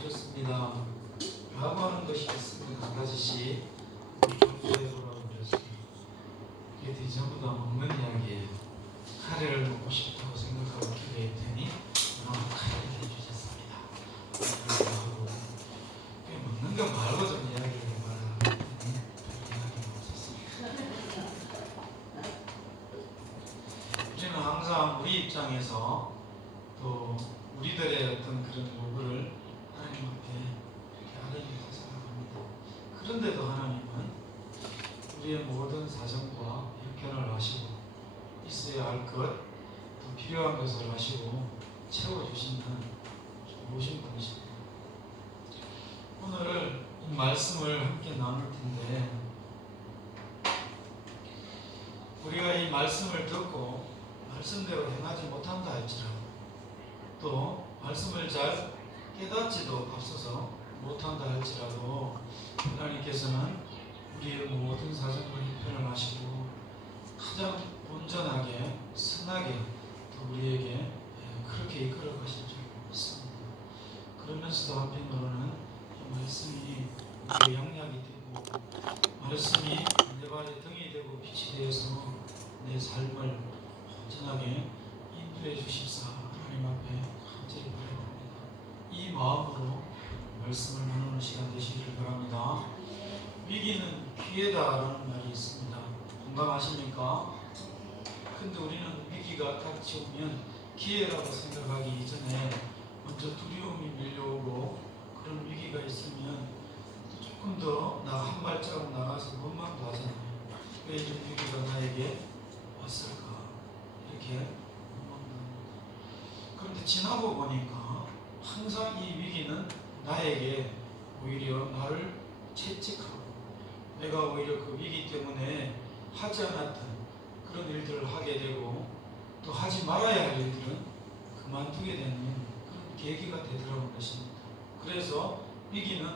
주셨습니다. 라고 하는 것이 있습니다. 한 가지씩 공부해보라고 그랬습니다. 이게 전부 다 먹는 이야기예요. 카레를 먹고 싶다고 생각하고 기도했더니 카레를 해주셨습니다. 하고 먹는 거 말고 좀 이야기를 해봐라 했더니 이야기가 없었습니다. 우리는 항상 우리 입장에서 또 우리들의 어떤 그런 요구를 하나님 앞에 이렇게 아뢰면서 생각합니다. 그런데도 하나님은 우리의 모든 사정과 형편을 아시고 있어야 할 것, 또 필요한 것을 아시고 채워주시는 좋으신 분이십니다. 오늘 이 말씀을 함께 나눌 텐데, 우리가 이 말씀을 듣고 말씀대로 행하지 못한다 할지라도, 또 말씀을 잘 깨닫지도 앞서서 못한다 할지라도 하나님께서는 우리의 모든 사정과 형편을 아시고 가장 온전하게 선하게 또 우리에게 그렇게 이끌어 가실 줄 믿습니다. 그러면서도 한편으로는 이 말씀이 우리의 양약이 되고, 말씀이 내 발의 등이 되고 빛이 되어서 내 삶을 온전하게 인도해 주십사 하나님 앞에 간절히 바라봅니다. 이 마음으로 말씀을 나누는 시간 되시기를 바랍니다. 위기는 기회다라는 말이 있습니다. 공감하십니까? 근데 우리는 위기가 닥쳐오면 기회라고 생각하기 이전에 먼저 두려움이 밀려오고, 그런 위기가 있으면 조금 더 나 한 발자국 나가서 원망도 하잖아요. 왜 이런 위기가 나에게 왔을까? 이렇게 원망합니다. 그런데 지나고 보니까 항상 이 위기는 나에게 오히려 나를 채찍하고, 내가 오히려 그 위기 때문에 하지 않았던 그런 일들을 하게 되고, 또 하지 말아야 할 일들은 그만두게 되는 그런 계기가 되더라는 것입니다. 그래서 위기는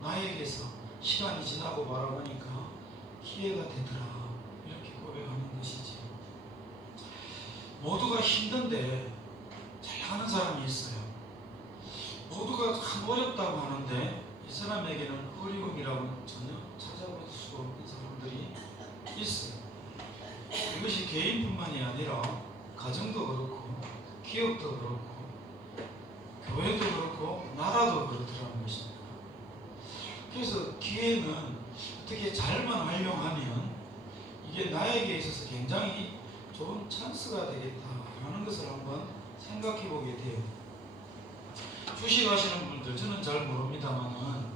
나에게서 시간이 지나고 바라보니까 기회가 되더라, 이렇게 고백하는 것이지. 모두가 힘든데 잘하는 사람이 있어요. 모두가 참 어렵다고 하는데 이 사람에게는 어려움이라고는 전혀 찾아볼 수가 없는 사람들이 있어요. 이것이 개인뿐만이 아니라 가정도 그렇고 기업도 그렇고 교회도 그렇고 나라도 그렇더라는 것입니다. 그래서 기회는 어떻게 잘만 활용하면 이게 나에게 있어서 굉장히 좋은 찬스가 되겠다라는 것을 한번 생각해 보게 돼요. 주식 하시는 분들, 저는 잘 모릅니다만은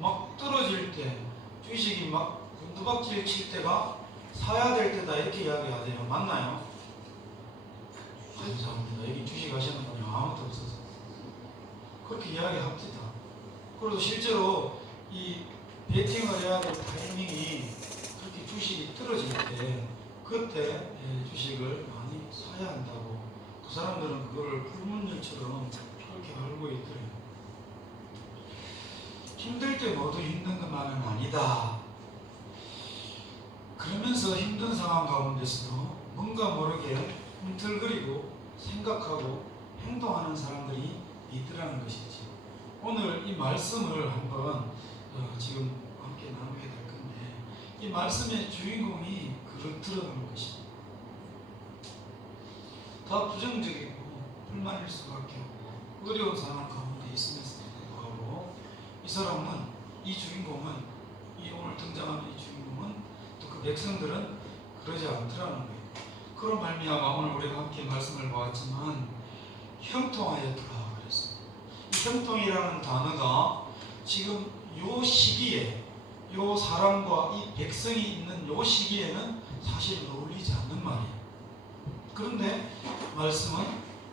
막 떨어질 때, 주식이 막 gun두박질 칠 때가 사야 될 때다, 이렇게 이야기하대요. 맞나요? 감사합니다. 여기 주식 하시는 분이 아무도 없어서 그렇게 이야기합니다. 그리고 실제로 이 베팅을 해야 될 타이밍이 그렇게 주식이 떨어질 때, 그때 주식을 많이 사야 한다고, 그 사람들은 그거를 불문율처럼 그렇게 알고 있더래요. 힘들 때 모두 힘든 것만은 아니다. 그러면서 힘든 상황 가운데서도 뭔가 모르게 꿈틀거리고 생각하고 행동하는 사람들이 있더라는 것이지. 오늘 이 말씀을 한번 지금 함께 나누게 될 건데, 이 말씀의 주인공이 그렇더라는 것입니다. 다 부정적이고 불만일 수밖에 없고 어려운 상황 가운데 있음에도 불구하고 이 사람은, 이 주인공은, 이 오늘 등장하는 이 주인공은, 또 그 백성들은 그러지 않더라는 거예요. 그런 말미암아 오늘 우리가 함께 말씀을 보았지만 형통하였더라 그랬어요. 이 형통이라는 단어가 지금 요 시기에, 요 사람과 이 백성이 있는 요 시기에는 사실 어울리지 않는 말이에요. 그런데 말씀은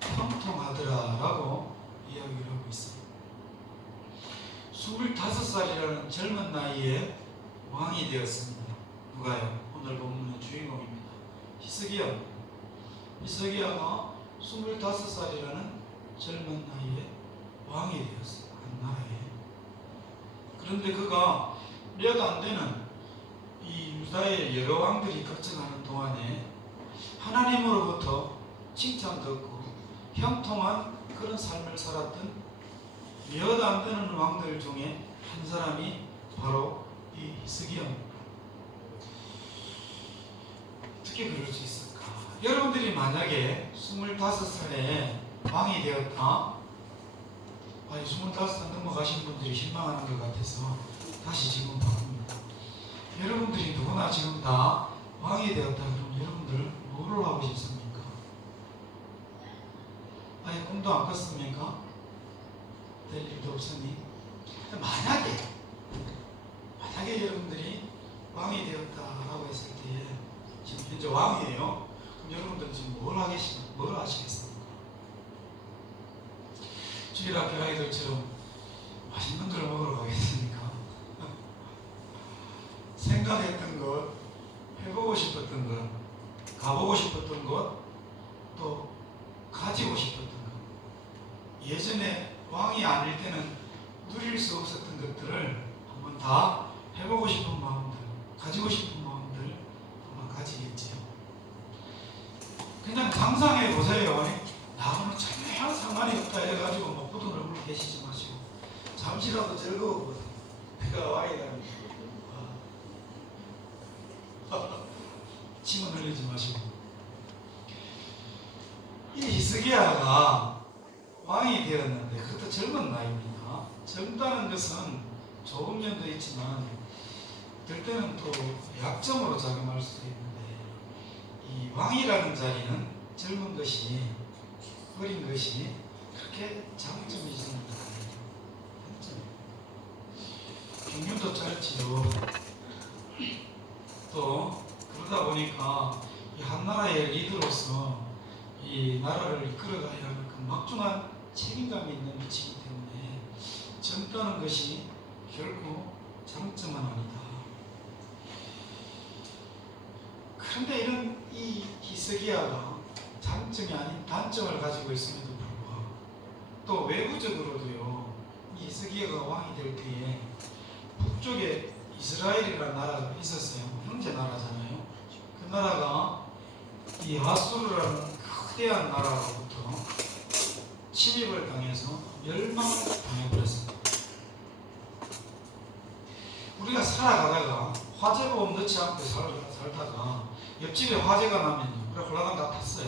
형통하더라라고 이야기를 하고 있어요. 25살이라는 젊은 나이에 왕이 되었습니다. 누가요? 오늘 본문의 주인공입니다. 히스기야. 히스기야가 25살이라는 젊은 나이에 왕이 되었어요. 한 나라에. 그런데 그가 몇 안 되는 이 유다의 여러 왕들이 걱정하는 동안에 하나님으로부터 칭찬 듣고 형통한 그런 삶을 살았던 몇 안 되는 왕들 중에 한 사람이 바로 이 히스기야입니다. 어떻게 그럴 수 있을까? 여러분들이 만약에 25살에 왕이 되었다. 25살 넘어가신 분들이 실망하는 것 같아서 다시 지금 바꿉니다. 여러분들이 누구나 지금 다 왕이 되었다 그러면 여러분들 뭐를 하고 싶습니까? 아예 꿈도 안 꿨습니까? 될 일도 없으니. 만약에 여러분들이 왕이 되었다라고 했을 때에 지금 현재 왕이에요. 그럼 여러분들 지금 뭘 하시겠습니까? 주일학교 아이들처럼 맛있는 걸 먹으러 가겠습니까? 생각했던 것, 해보고 싶었던 것, 가보고 싶었던 것, 또 가지고 싶었던 것. 예전에 왕이 아닐 때는 누릴 수 없었던 것들을 한번 다 해보고 싶은 마음들, 가지고 싶은 마음들 아마 가지겠지요. 그냥 상상해 보세요. 나하고는 전혀 상관이 없다 해가지고 뭐 굳은 얼굴로 계시지 마시고 잠시라도 즐거워보세요. 그가 왕이라니 침은 흘리지 마시고. 이 히스기야가 왕이 되었는데 그것도 젊은 나이입니다. 젊다는 것은 좋은 면도 있지만 어떨 때는 또 약점으로 작용할 수도 있는데, 이 왕이라는 자리는 젊은 것이, 어린 것이 그렇게 장점이 있는 것 아니에요. 경륜도 짧지요. 또 그러다 보니까 이 한 나라의 리더로서 이 나라를 이끌어가야 하는 그 막중한 책임감이 있는 위치이기 때문에 젊다는 것이 결코 장점은 아니다. 그런데 이런 이 히스기야가 장점이 아닌 단점을 가지고 있음에도 불구하고 또 외부적으로도요, 이 히스기야가 왕이 될 때에 북쪽에 이스라엘이라는 나라가 있었어요. 형제 나라잖아요. 그 나라가 이 아수르라는 거대한 나라로부터 침입을 당해서 멸망을 당해버렸습니다. 우리가 살아가다가 화재보험 넣지 않고 살다가 옆집에 화재가 나면 그래 홀라당 다 탔어요.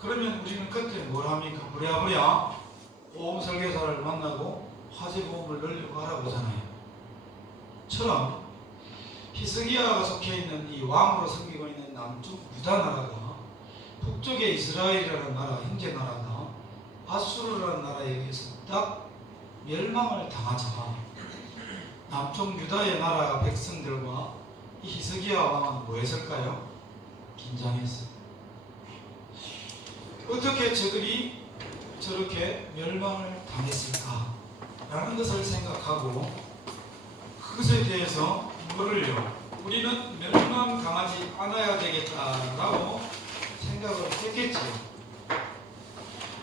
그러면 우리는 그때 뭘 합니까? 부랴부랴 보험 설계사를 만나고 화재보험을 넣으려고 알아보잖아요. 처럼 히스기야가 속해 있는 이 왕으로 섬기고 있는 남쪽 유다 나라가 북쪽의 이스라엘이라는 나라, 형제 나라가 아수르라는 나라에 의해서 딱 멸망을 당하자 남쪽 유다의 나라 백성들과 이 히스기야 왕은 뭐 했을까요? 긴장했어요. 어떻게 저들이 저렇게 멸망을 당했을까? 라는 것을 생각하고 그것에 대해서 뭐를요? 우리는 멸망당하지 않아야 되겠다라고 생각을 했겠죠.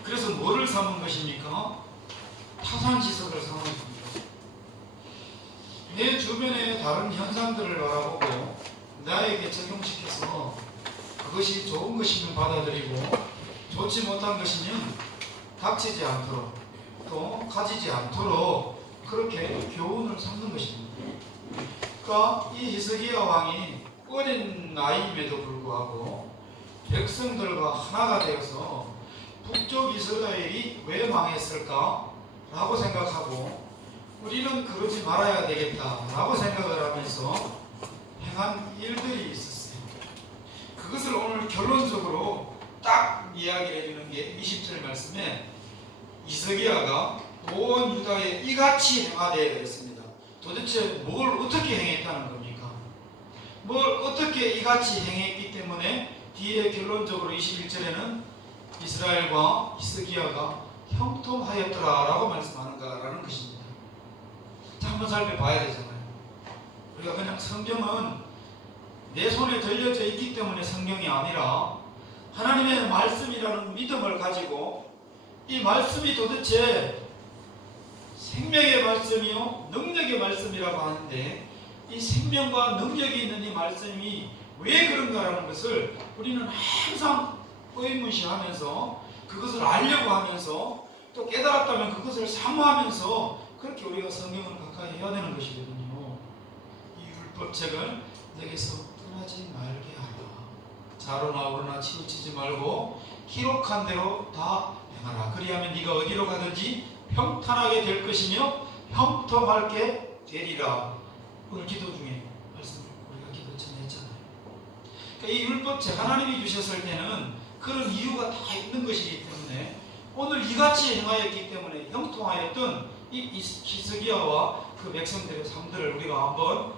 그래서 뭐를 삼은 것입니까? 타산지석을 삼은 겁니다. 내 주변의 다른 현상들을 바라보고 나에게 적용시켜서 그것이 좋은 것이면 받아들이고 좋지 못한 것이면 닥치지 않도록 또 가지지 않도록 그렇게 교훈을 삼는 것입니다. 그러니까 이 히스기야 왕이 어린 나이임에도 불구하고 백성들과 하나가 되어서 북쪽 이스라엘이 왜 망했을까? 라고 생각하고 우리는 그러지 말아야 되겠다라고 생각을 하면서 행한 일들이 있었어요. 그것을 오늘 결론적으로 딱 이야기를 해주는 게 20절 말씀에 히스기야가 온 유다에 이같이 행하되 그랬습니다. 도대체 뭘 어떻게 행했다는 겁니까? 뭘 어떻게 이같이 행했기 때문에 뒤에 결론적으로 21절에는 이스라엘과 히스기야가 형통하였더라 라고 말씀하는가라는 것입니다. 자, 한번 살펴봐야 되잖아요. 우리가 그냥 성경은 내 손에 들려져 있기 때문에 성경이 아니라 하나님의 말씀이라는 믿음을 가지고 이 말씀이 도대체 생명의 말씀이요 능력의 말씀이라고 하는데 이 생명과 능력이 있는 이 말씀이 왜 그런가라는 것을 우리는 항상 의문시하면서 그것을 알려고 하면서 또 깨달았다면 그것을 사모하면서 그렇게 우리가 성경을 가까이 해야 되는 것이거든요. 이 율법책을 내게서 떠나지 말게 하라. 자로나 오르나 치우치지 말고 기록한 대로 다 행하라. 그리하면 네가 어디로 가든지 평탄하게 될 것이며 형통하게 되리라. 오늘 기도 중에 말씀을 우리가 기도 전에 했잖아요. 그러니까 이 율법책 하나님이 주셨을 때는 그런 이유가 다 있는 것이기 때문에 오늘 이같이 행하였기 때문에 형통하였던 이 히스기야와 그 백성들의 삶들을 우리가 한번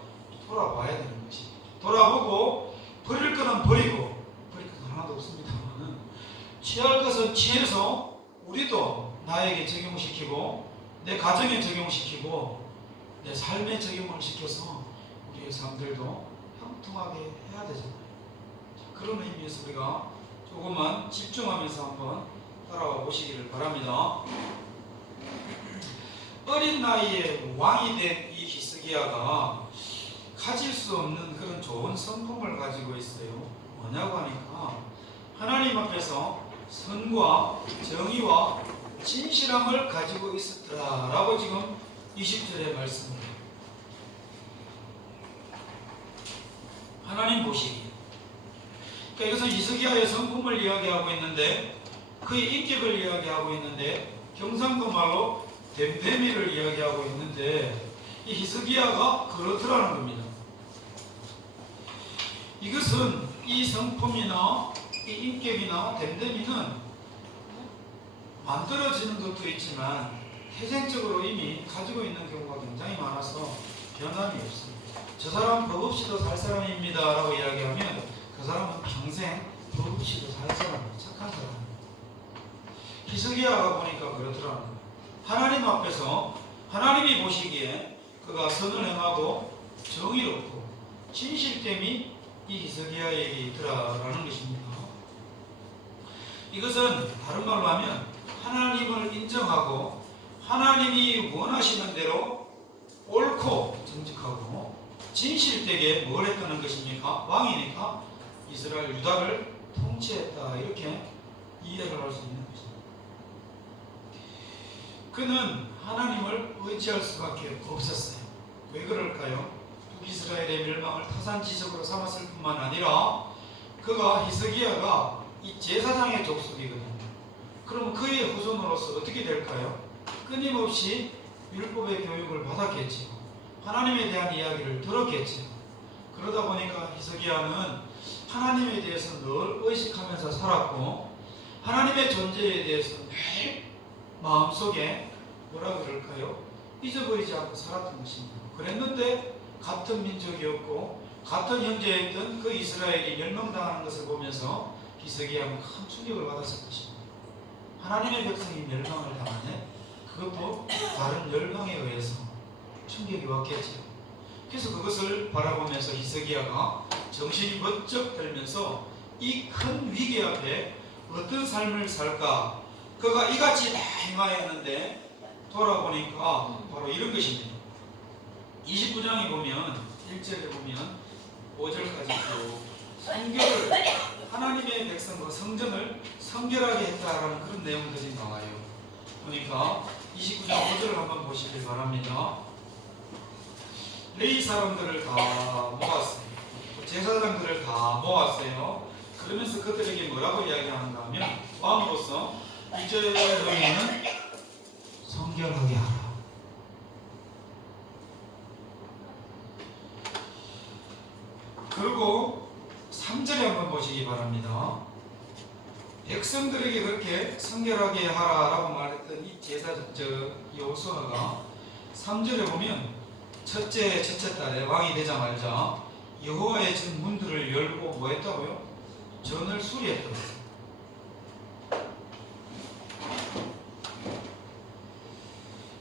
돌아봐야 되는 것이, 돌아보고 버릴 것은 버리고, 버릴 것은 하나도 없습니다만은 취할 것은 취해서 우리도 나에게 적용시키고 내 가정에 적용시키고 내 삶에 적용을 시켜서 우리의 삶들도 형통하게 해야 되잖아요. 그런 의미에서 우리가 조금만 집중하면서 한번 따라와 보시기를 바랍니다. 어린 나이에 왕이 된 이 히스기야가 가질 수 없는 그런 좋은 성품을 가지고 있어요. 뭐냐고 하니까 하나님 앞에서 선과 정의와 진실함을 가지고 있었더라 라고 지금 20절에 말씀합니다. 하나님 보시기. 그러니까 이것은 히스기야의 성품을 이야기하고 있는데 그의 인격을 이야기하고 있는데 경상도 말로 댐댐이를 이야기하고 있는데 이 히스기야가 그렇더라는 겁니다. 이것은 이 성품이나 이 인격이나 댐댐이는 만들어지는 것도 있지만 태생적으로 이미 가지고 있는 경우가 굉장히 많아서 변함이 없습니다. 저 사람은 법 없이도 살 사람입니다 라고 이야기하면 그 사람은 평생 법 없이도 살 사람입니다. 착한 사람입니다. 히스기야가 보니까 그렇더라는 거예요. 하나님 앞에서 하나님이 보시기에 그가 선을 행하고 정의롭고 진실됨이 이 히스기야에게 있더라라는 것입니다. 이것은 다른 말로 하면 하나님을 인정하고 하나님이 원하시는 대로 옳고 정직하고 진실되게 뭘 했다는 것입니까? 왕이니까 이스라엘 유다를 통치했다 이렇게 이해를 할 수 있는 것입니다. 그는 하나님을 의지할 수밖에 없었어요. 왜 그럴까요? 북이스라엘의 멸망을 타산지석으로 삼았을 뿐만 아니라 그가 히스기야가 이 제사장의 족속이거든요. 그럼 그의 후손으로서 어떻게 될까요? 끊임없이 율법의 교육을 받았겠지요. 하나님에 대한 이야기를 들었겠지요. 그러다 보니까 히스기야는 하나님에 대해서 늘 의식하면서 살았고 하나님의 존재에 대해서 매일 마음속에 뭐라 그럴까요? 잊어버리지 않고 살았던 것입니다. 그랬는데 같은 민족이었고 같은 형제였던 그 이스라엘이 멸망당하는 것을 보면서 히스기야는 큰 충격을 받았을 것입니다. 하나님의 백성이 멸망을 당하네? 그것도 다른 열방에 의해서 충격이 왔겠죠. 그래서 그것을 바라보면서 히스기야가 정신이 번쩍 들면서 이 큰 위기 앞에 어떤 삶을 살까? 그가 이같이 다 행하였는데 돌아보니까 바로 이런 것입니다. 29장에 보면 1절에 보면 5절까지 성결을 하나님의 백성과 성전을 성결하게 했다라는 그런 내용들이 나와요. 그러니까 29장 5절을 한번 보시길 바랍니다. 레위 사람들을 다 모았어요. 제사장들을 다 모았어요. 그러면서 그들에게 뭐라고 이야기하는가 하면 왕으로서 이제 너희는 성결하게 하라. 그리고 3절에 한번 보시기 바랍니다. 백성들에게 그렇게 성결하게 하라라고 말했던 이 제사장 여호수아가 3절에 보면 첫째 달에 왕이 되자마자 여호와의 전 문들을 열고 뭐 했다고요? 전을 수리했다고요.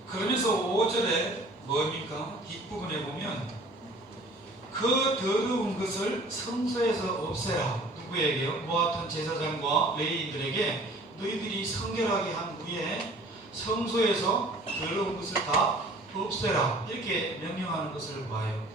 그러면서 5절에 뭡니까? 뒷부분에 보면 그 더러운 것을 성소에서 없애라. 누구에게요? 모았던 제사장과 레위인들에게 너희들이 성결하게 한 후에 성소에서 더러운 것을 다 없애라. 이렇게 명령하는 것을 봐요.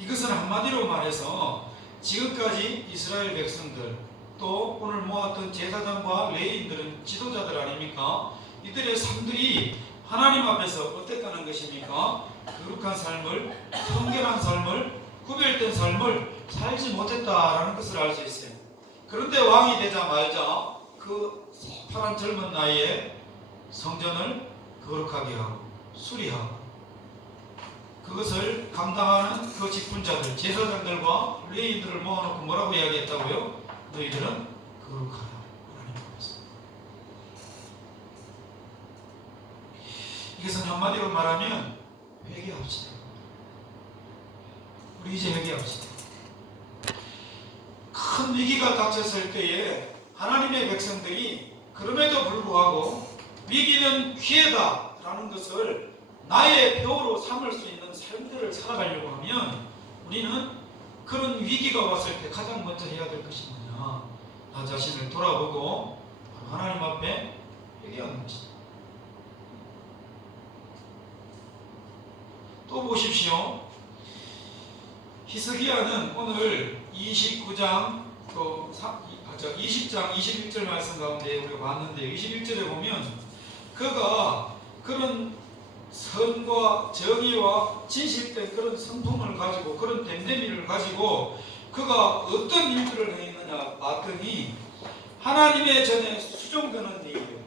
이것은 한마디로 말해서 지금까지 이스라엘 백성들 또 오늘 모았던 제사장과 레위인들은 지도자들 아닙니까? 이들의 삶들이 하나님 앞에서 어땠다는 것입니까? 거룩한 삶을, 성결한 삶을, 구별된 삶을 살지 못했다라는 것을 알 수 있어요. 그런데 왕이 되자마자 그 새파란 젊은 나이에 성전을 거룩하게 하고 수리하고 그것을 감당하는 그 직분자들, 제사장들과 레위인들을 모아놓고 뭐라고 이야기했다고요? 너희들은 거룩하라 하나님 앞에서. 이것은 한마디로 말하면 회개합시다. 우리 이제 회개합시다. 큰 위기가 닥쳤을 때에 하나님의 백성들이 그럼에도 불구하고 위기는 기회다라는 것을 나의 표로 삼을 수 있는 삶들을 살아가려고 하면 우리는 그런 위기가 왔을 때 가장 먼저 해야 될 것이 뭐냐? 나 자신을 돌아보고 하나님 앞에 회개하는 것이다. 또 보십시오. 히스기야는 오늘 29장 또 20장 21절 말씀 가운데 우리가 봤는데 21절에 보면 그가 그런 선과 정의와 진실된 그런 성품을 가지고 그런 됨됨이를 가지고 그가 어떤 일들을 행했느냐 봤더니 하나님의 전에 수종되는 일이에요.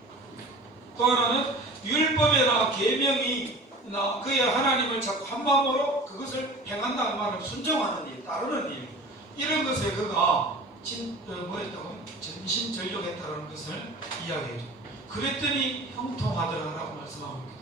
또 하나는 율법이나 계명이나 그의 하나님을 자꾸 한 마음으로 그것을 행한다 그 말은 순종하는 일, 따르는 일 이런 것에 그가 전심전력했다는 것을 이야기해요. 그랬더니 형통하더라라고 말씀하고 있거든요.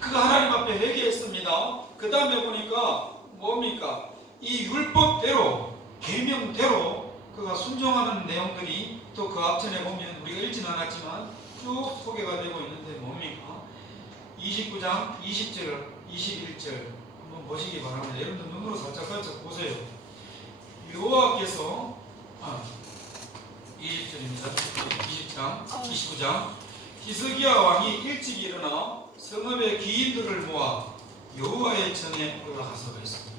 그가 하나님 앞에 회개했습니다. 그 다음에 보니까 뭡니까? 이 율법대로 계명대로 그가 순종하는 내용들이 또 그 앞전에 보면 우리가 읽진 않았지만 쭉 소개가 되고 있는데 뭡니까? 29장 20절 21절 한번 보시기 바랍니다. 여러분들 눈으로 살짝 보세요. 여호와께서 20절입니다. 20장 29장 히스기야 왕이 일찍 일어나 성읍의 귀인들을 모아 여호와의 전에 올라가서 그랬습니다.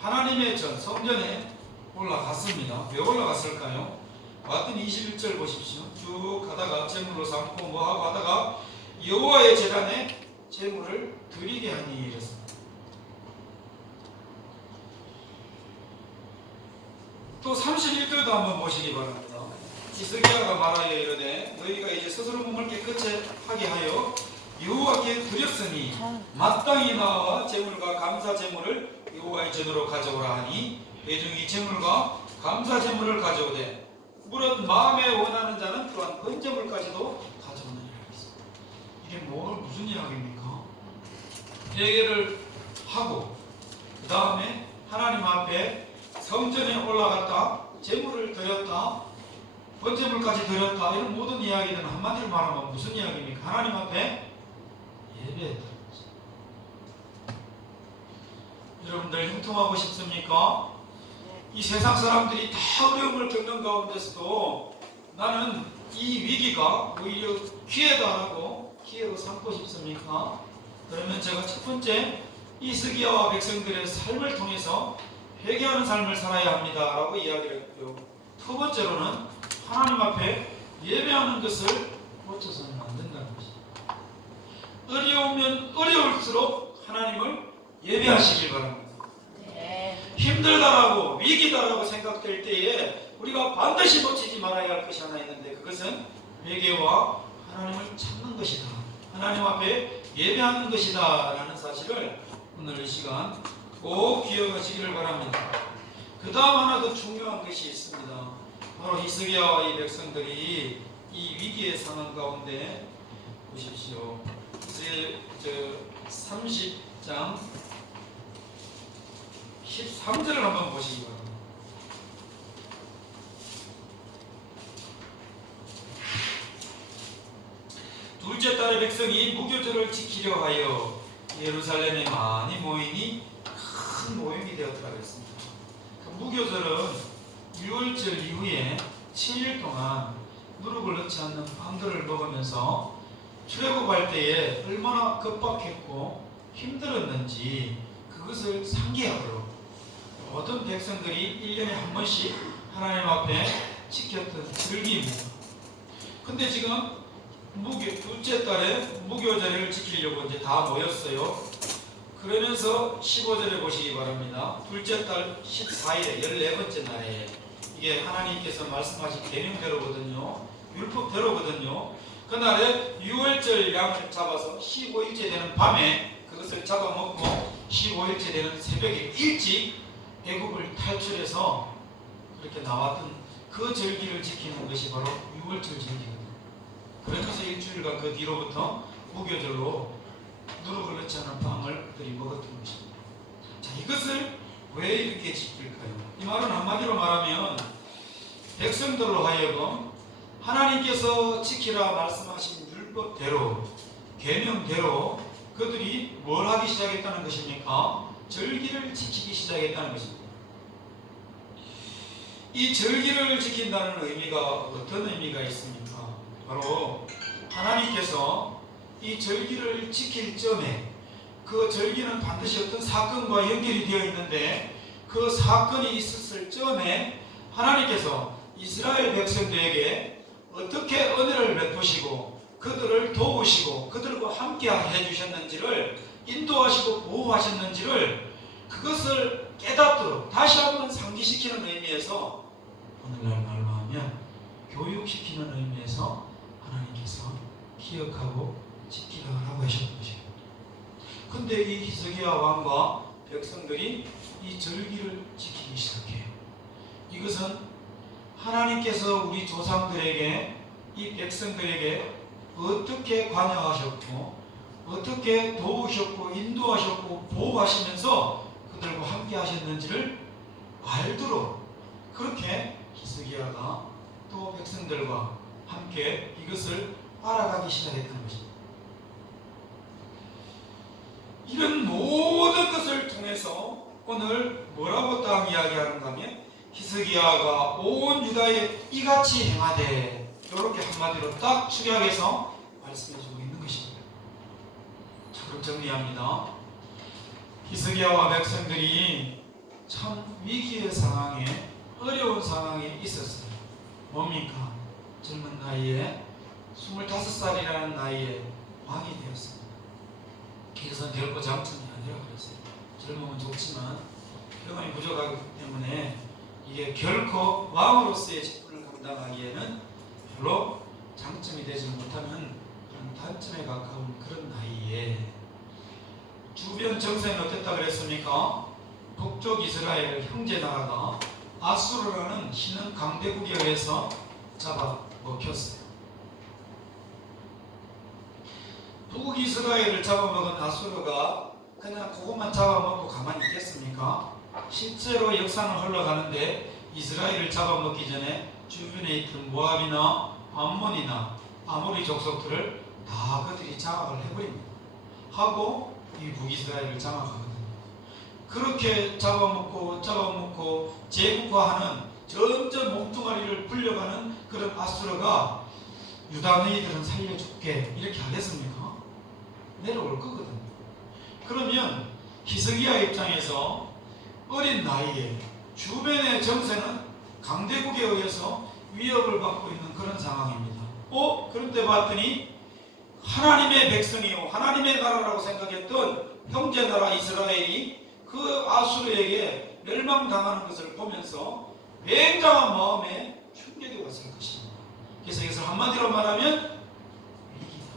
하나님의 전 성전에 올라갔습니다. 왜 올라갔을까요? 왔더니 21절 보십시오. 쭉 가다가 제물로 삼고 뭐하고 하다가 여호와의 제단에 제물을 드리게 하니 이랬습니다. 또 31절도 한번 보시기 바랍니다. 히스기야가 말하여 이르되 너희가 이제 스스로 몸을 깨끗이 하게 하여 여호와께 드렸으니 마땅히 나와 제물과 감사 제물을 여호와의 전으로 가져오라 하니 회중이 제물과 감사 제물을 가져오되 무릇 마음에 원하는 자는 또한 번제물까지도 가져오느니라 했습니다. 이게 무슨 이야기입니까? 회개를 하고 그 다음에 하나님 앞에 성전에 올라갔다 제물을 드렸다 번제물까지 드렸다 이런 모든 이야기들은 한마디로 말하면 무슨 이야기입니까? 하나님 앞에 예배했다는 거죠. 여러분들 형통하고 싶습니까? 이 세상 사람들이 다 어려움을 겪는 가운데서도 나는 이 위기가 오히려 기회다라고 기회로 삼고 싶습니까? 그러면 제가 첫 번째 히스기야와 백성들의 삶을 통해서 회개하는 삶을 살아야 합니다 라고 이야기를 했고요. 두 번째로는 하나님 앞에 예배하는 것을 놓쳐서는 안 된다는 것입니다. 어려우면 어려울수록 하나님을 예배하시길 바랍니다. 힘들다라고 위기다라고 생각될 때에 우리가 반드시 놓치지 말아야 할 것이 하나 있는데 그것은 회개와 하나님을 찾는 것이다. 하나님 앞에 예배하는 것이다 라는 사실을 오늘 이 시간 꼭 기억하시기를 바랍니다. 그 다음 하나 더 중요한 것이 있습니다. 바로 히스기야와 이 백성들이 이 위기의 상황 가운데 보십시오. 이제 30장 13절을 한번 보시기 바랍니다. 둘째 달의 백성이 무교절을 지키려 하여 예루살렘에 많이 모이니 큰 모임이 되었다고 했습니다. 그 무교절은 유월절 이후에 7일 동안 누룩을 넣지 않는 빵들을 먹으면서 출애굽할 때에 얼마나 급박했고 힘들었는지 그것을 상기하도록 모든 백성들이 1년에 한 번씩 하나님 앞에 지켰던 절기입니다. 근데 지금 둘째 달에 무교절을 지키려고 이제 다 모였어요. 그러면서 15절에 보시기 바랍니다. 둘째 달 14일에 14번째 날에 이게 하나님께서 말씀하신 계명대로거든요. 율법대로거든요. 그날에 6월절 양을 잡아서 15일째 되는 밤에 그것을 잡아먹고 15일째 되는 새벽에 일찍 애국을 탈출해서 그렇게 나왔던 그 절기를 지키는 것이 바로 6월절 절기거든요. 그러면서 일주일간 그 뒤로부터 무교절로 누룩을 넣지 않은 빵을 그들이 먹었던 것입니다. 자, 이것을 왜 이렇게 지킬까요? 이 말은 한마디로 말하면 백성들로 하여금 하나님께서 지키라 말씀하신 율법대로 계명대로 그들이 뭘 하기 시작했다는 것입니까? 절기를 지키기 시작했다는 것입니다. 이 절기를 지킨다는 의미가 어떤 의미가 있습니까? 바로 하나님께서 이 절기를 지킬 점에 그 절기는 반드시 어떤 사건과 연결이 되어 있는데 그 사건이 있었을 점에 하나님께서 이스라엘 백성들에게 어떻게 은혜를 베푸시고 그들을 도우시고 그들과 함께 해주셨는지를 인도하시고 보호하셨는지를 그것을 깨닫도록 다시 한번 상기시키는 의미에서 오늘날 말로 하면 교육시키는 의미에서 하나님께서 기억하고 지키라고 하셨던 것입니다. 근데 이 히스기야 왕과 백성들이 이 절기를 지키기 시작해요. 이것은 하나님께서 우리 조상들에게 이 백성들에게 어떻게 관여하셨고 어떻게 도우셨고 인도하셨고 보호하시면서 그들과 함께 하셨는지를 알도록 그렇게 히스기야가 또 백성들과 함께 이것을 알아가기 시작했던 것입니다. 이런 모든 것을 통해서 오늘 뭐라고 딱 이야기하는가 하면 히스기야가 온 유다에 이같이 행하되 이렇게 한마디로 딱 축약해서 말씀해주고 있는 것입니다. 자, 그럼 정리합니다. 히스기야와 백성들이 참 위기의 상황에 어려운 상황에 있었어요. 뭡니까? 젊은 나이에 25살이라는 나이에 왕이 되었습니다. 이것은 결코 장점이 아니라 그랬어요. 젊으면 좋지만 경험이 부족하기 때문에 이게 결코 왕으로서의 직분을 감당하기에는 별로 장점이 되지 못하는 그런 단점에 가까운 그런 나이에 주변 정세는 어땠다 그랬습니까? 북쪽 이스라엘 형제 나라가 아수르라는 신흥 강대국에 의해서 잡아 먹혔어요. 북이스라엘을 잡아먹은 아수르가 그냥 그것만 잡아먹고 가만히 있겠습니까? 실제로 역사는 흘러가는데 이스라엘을 잡아먹기 전에 주변에 있던 모압이나 암몬이나 아모리 족속들을 다 그들이 장악을 해버립니다. 하고 이 북이스라엘을 장악하거든요. 그렇게 잡아먹고 제국화하는 점점 몸뚱아리를 불려가는 그런 아수르가 유다 너희들은 살려줄게 이렇게 하겠습니까? 내려올 거거든요. 그러면 히스기야 입장에서 어린 나이에 주변의 정세는 강대국에 의해서 위협을 받고 있는 그런 상황입니다. 그런데 봤더니 하나님의 백성이요 하나님의 나라라고 생각했던 형제나라 이스라엘이 그 아수르에게 멸망당하는 것을 보면서 굉장한 마음에 충격이 왔을 것입니다. 그래서 이것을 한마디로 말하면 위기다.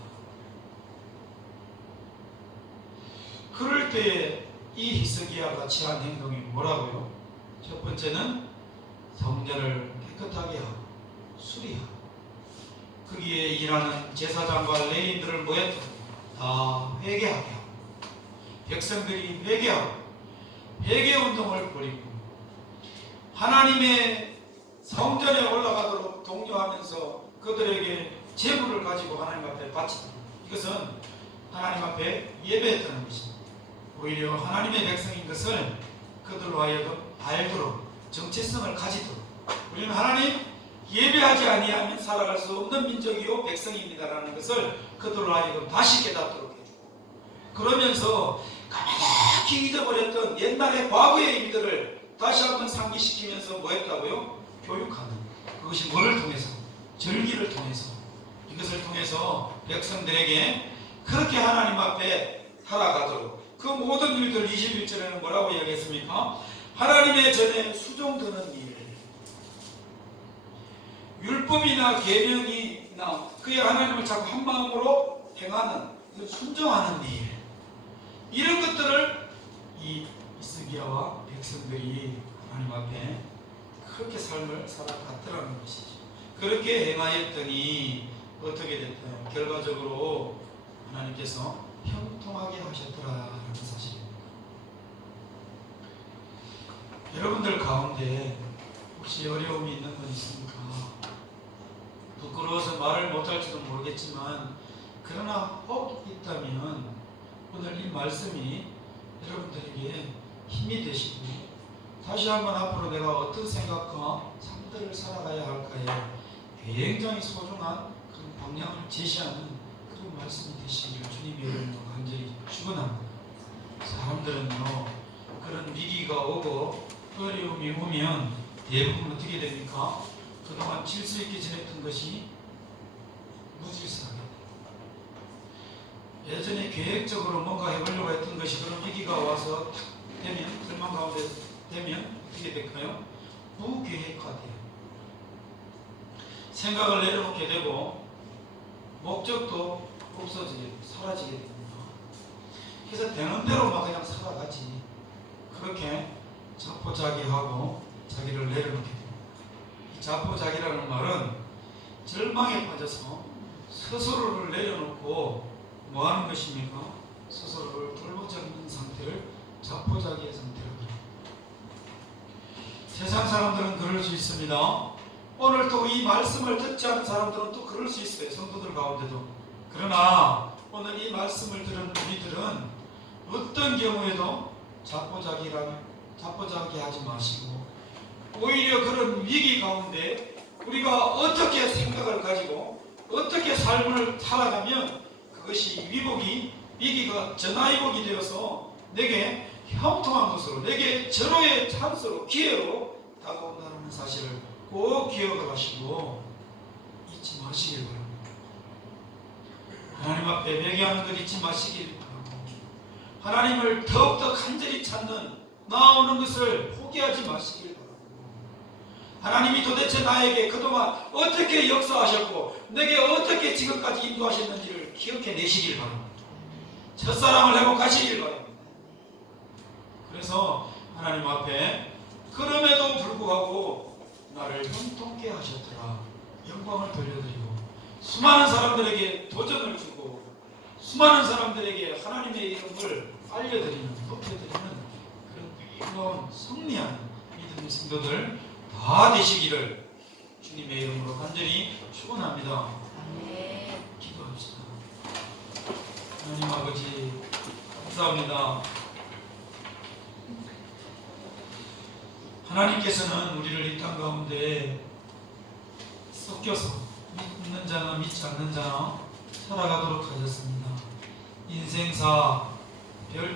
그럴 때에 이 히스기야가 취한 행동이 뭐라고요? 첫 번째는 성전을 깨끗하게 하고 수리하고 거기에 일하는 제사장과 레위인들을 모였다 다 회개하게 하고 백성들이 회개하고 회개운동을 벌이고 하나님의 성전에 올라가도록 독려하면서 그들에게 제물을 가지고 하나님 앞에 바치다. 이것은 하나님 앞에 예배했다는 것입니다. 오히려 하나님의 백성인 것을 그들로 하여금 알도록 정체성을 가지도록 우리는 하나님 예배하지 아니하면 살아갈 수 없는 민족이요 백성입니다라는 것을 그들로 하여금 다시 깨닫도록 해주고 그러면서 까맣게 잊어버렸던 옛날의 과거의 일들을 다시 한번 상기시키면서 뭐 했다고요? 교육하는 그것이 뭐를 통해서? 절기를 통해서 이것을 통해서 백성들에게 그렇게 하나님 앞에 살아가도록 그 모든 일들 21절에는 뭐라고 이야기했습니까? 하나님의 전에 수종드는 일, 율법이나 계명이나 그의 하나님을 자꾸 한 마음으로 행하는, 순종하는 일, 이런 것들을 이 히스기야와 백성들이 하나님 앞에 그렇게 삶을 살아갔더라는 것이죠. 그렇게 행하였더니 어떻게 됐나요? 결과적으로 하나님께서 형통하게 하셨더라라는 사실입니다. 여러분들 가운데 혹시 어려움이 있는 건 있습니까? 부끄러워서 말을 못할지도 모르겠지만 그러나 혹 있다면 오늘 이 말씀이 여러분들에게 힘이 되시고 다시 한번 앞으로 내가 어떤 생각과 삶들을 살아가야 할까에 굉장히 소중한 그런 방향을 제시하는 그런 말씀이 되시기를 주님의 이름으로 간절히 축원합니다. 사람들은요, 그런 위기가 오고 어려움이 오면 대부분 어떻게 됩니까? 그동안 질서 있게 지냈던 것이 무질서하게 돼요. 예전에 계획적으로 뭔가 해보려고 했던 것이 그런 위기가 와서 탁 되면, 절망 가운데 되면 어떻게 될까요? 무계획화돼요. 생각을 내려놓게 되고 목적도 없어지게, 사라지게 됩니다. 그래서 되는 대로 막 그냥 살아가지. 그렇게 자포자기하고 자기를 내려놓게 됩니다. 이 자포자기라는 말은 절망에 빠져서 스스로를 내려놓고 뭐 하는 것입니까? 스스로를 돌보잡는 상태를 자포자기의 상태라고 합니다. 세상 사람들은 그럴 수 있습니다. 오늘 또 이 말씀을 듣지 않은 사람들은 또 그럴 수 있어요. 성도들 가운데도. 그러나 오늘 이 말씀을 들은 우리들은 어떤 경우에도 자포자기 하지 마시고 오히려 그런 위기 가운데 우리가 어떻게 생각을 가지고 어떻게 삶을 살아가면 그것이 위기가 전화위복이 되어서 내게 형통한 것으로, 내게 절호의 찬스로, 기회로 다가온다는 사실을 꼭 기억을 하시고 잊지 마시길 바랍니다. 하나님 앞에 매개하는 것 잊지 마시길 바랍니다. 하나님을 더욱더 간절히 찾는 나오는 것을 포기하지 마시길 바랍니다. 하나님이 도대체 나에게 그동안 어떻게 역사하셨고 내게 어떻게 지금까지 인도하셨는지를 기억해 내시길 바랍니다. 첫사랑을 회복하시길 바랍니다. 그래서 하나님 앞에 그럼에도 불구하고 나를 형통케 하셨더라 영광을 돌려드리고 수많은 사람들에게 도전을 주고 수많은 사람들에게 하나님의 이름을 알려드리는, 높여드리는 그런 놀라운 승리하는 믿음의 성도들 다 되시기를 주님의 이름으로 간절히 축원합니다. 기도합시다. 하나님 아버지 감사합니다. 하나님께서는 우리를 이 땅 가운데 섞여서 믿는 자나 믿지 않는 자나 살아가도록 하셨습니다. 인생사 별